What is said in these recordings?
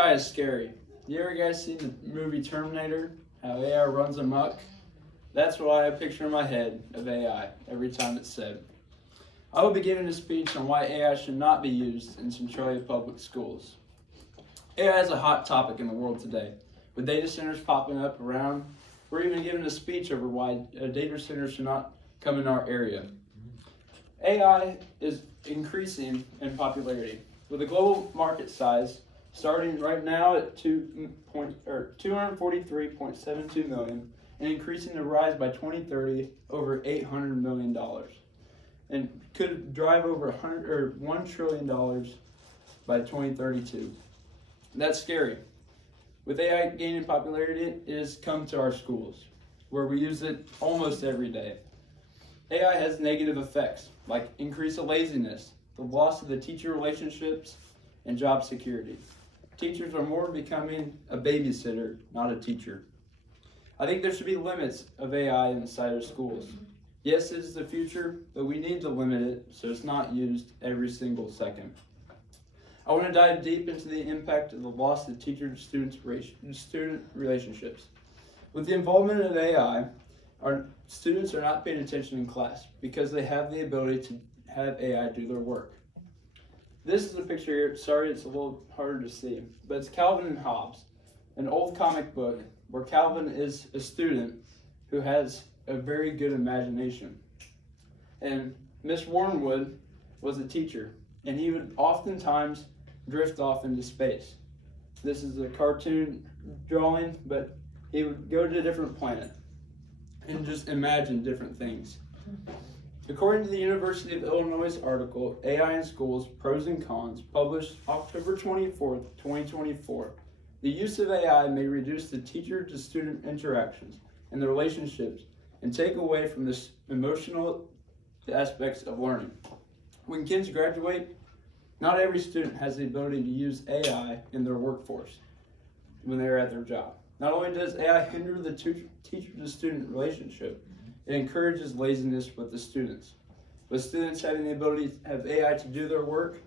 AI is scary. You ever guys seen the movie Terminator? How AI runs amok? That's what I picture in my head of AI every time it's said. I will be giving a speech on why AI should not be used in Centralia Public Schools. AI is a hot topic in the world today, with data centers popping up around. We're even giving a speech over why a data center should not come in our area. AI is increasing in popularity, with a global market size starting right now at 243.72 million and increasing to rise by 2030 over $800 million, and could drive over $1 trillion by 2032. That's scary. With AI gaining popularity, it has come to our schools, where we use it almost every day. AI has negative effects, like increase of laziness, the loss of the teacher relationships, and job security. Teachers are more becoming a babysitter, not a teacher. I think there should be limits of AI inside of schools. Yes, it is the future, but we need to limit it so it's not used every single second. I want to dive deep into the impact of the loss of teacher-to-student relationships. With the involvement of AI, our students are not paying attention in class because they have the ability to have AI do their work. This is a picture here. Sorry, it's a little harder to see, but it's Calvin and Hobbes, an old comic book where Calvin is a student who has a very good imagination. And Miss Wormwood was a teacher, and he would oftentimes drift off into space. This is a cartoon drawing, but he would go to a different planet and just imagine different things. According to the University of Illinois article, AI in Schools, Pros and Cons, published October 24th, 2024, the use of AI may reduce the teacher-to-student interactions and the relationships and take away from the emotional aspects of learning. When kids graduate, not every student has the ability to use AI in their workforce when they're at their job. Not only does AI hinder the teacher-to-student relationship, it encourages laziness with the students. With students having the ability to have AI to do their work,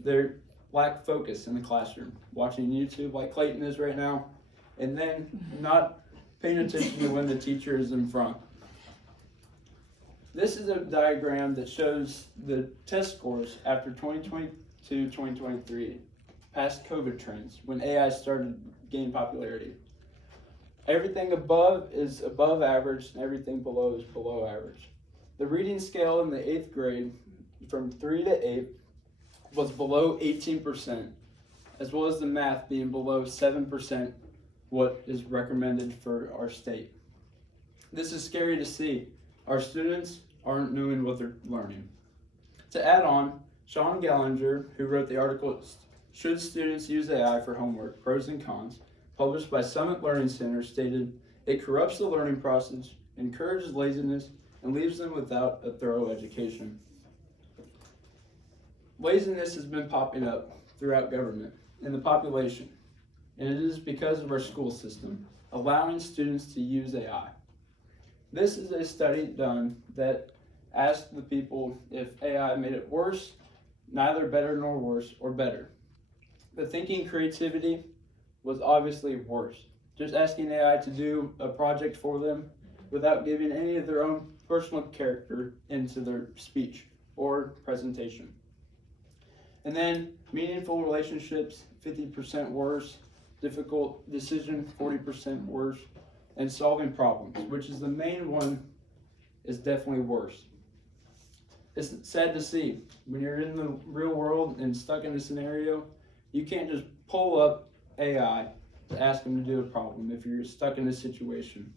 they lack focus in the classroom, watching YouTube like Clayton is right now, and then not paying attention to when the teacher is in front. This is a diagram that shows the test scores after 2022-2023, past COVID trends, when AI started gaining popularity. Everything above is above average, and everything below is below average. The reading scale in the 8th grade, from 3 to 8, was below 18%, as well as the math being below 7%, what is recommended for our state. This is scary to see. Our students aren't knowing what they're learning. To add on, Sean Gallinger, who wrote the article, Should Students Use AI for Homework, Pros and Cons, published by Summit Learning Center, stated, it corrupts the learning process, encourages laziness, and leaves them without a thorough education. Laziness has been popping up throughout government and the population, and it is because of our school system, allowing students to use AI. This is a study done that asked the people if AI made it worse, neither better nor worse, or better. The thinking creativity was obviously worse. Just asking AI to do a project for them without giving any of their own personal character into their speech or presentation. And then meaningful relationships, 50% worse, difficult decision, 40% worse, and solving problems, which is the main one, is definitely worse. It's sad to see. When you're in the real world and stuck in a scenario, you can't just pull up AI to ask them to do a problem if you're stuck in a situation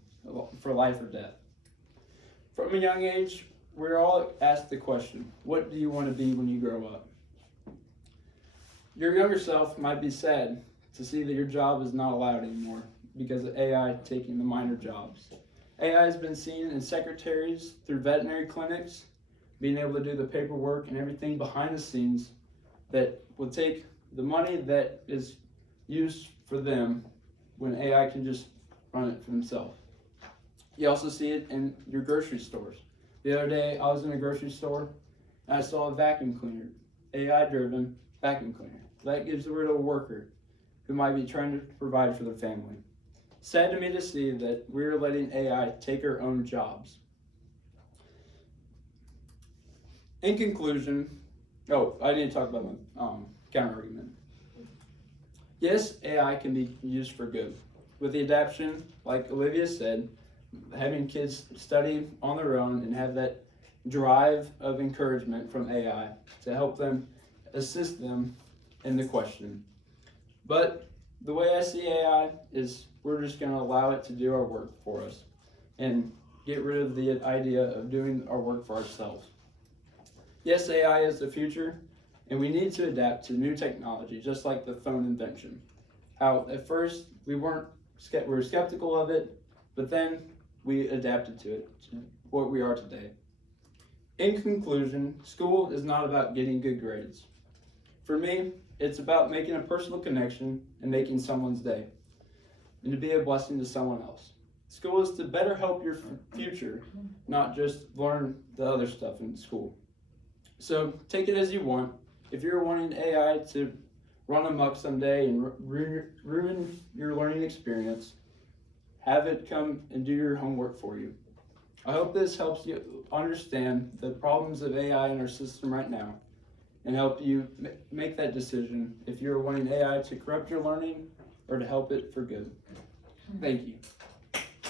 for life or death. From a young age, we're all asked the question, what do you want to be when you grow up? Your younger self might be sad to see that your job is not allowed anymore because of AI taking the minor jobs. AI has been seen in secretaries through veterinary clinics, being able to do the paperwork and everything behind the scenes that will take the money that is used for them when AI can just run it for themselves. You also see it in your grocery stores. The other day, I was in a grocery store and I saw a vacuum cleaner, AI-driven vacuum cleaner. That gives rid of a worker. who might be trying to provide for their family. Sad to me to see that we're letting AI take our own jobs. In conclusion, I need to talk about my counter argument. Yes, AI can be used for good. With the adaptation, like Olivia said, having kids study on their own and have that drive of encouragement from AI to help them, assist them in the question. But the way I see AI is we're just going to allow it to do our work for us and get rid of the idea of doing our work for ourselves. Yes, AI is the future, and we need to adapt to new technology, just like the phone invention. How at first we were skeptical of it, but then we adapted to it, to what we are today. In conclusion, school is not about getting good grades. For me, it's about making a personal connection and making someone's day, and to be a blessing to someone else. School is to better help your future, not just learn the other stuff in school. So take it as you want. If you're wanting AI to run amok someday and ruin your learning experience, have it come and do your homework for you. I hope this helps you understand the problems of AI in our system right now and help you make that decision if you're wanting AI to corrupt your learning or to help it for good. Thank you.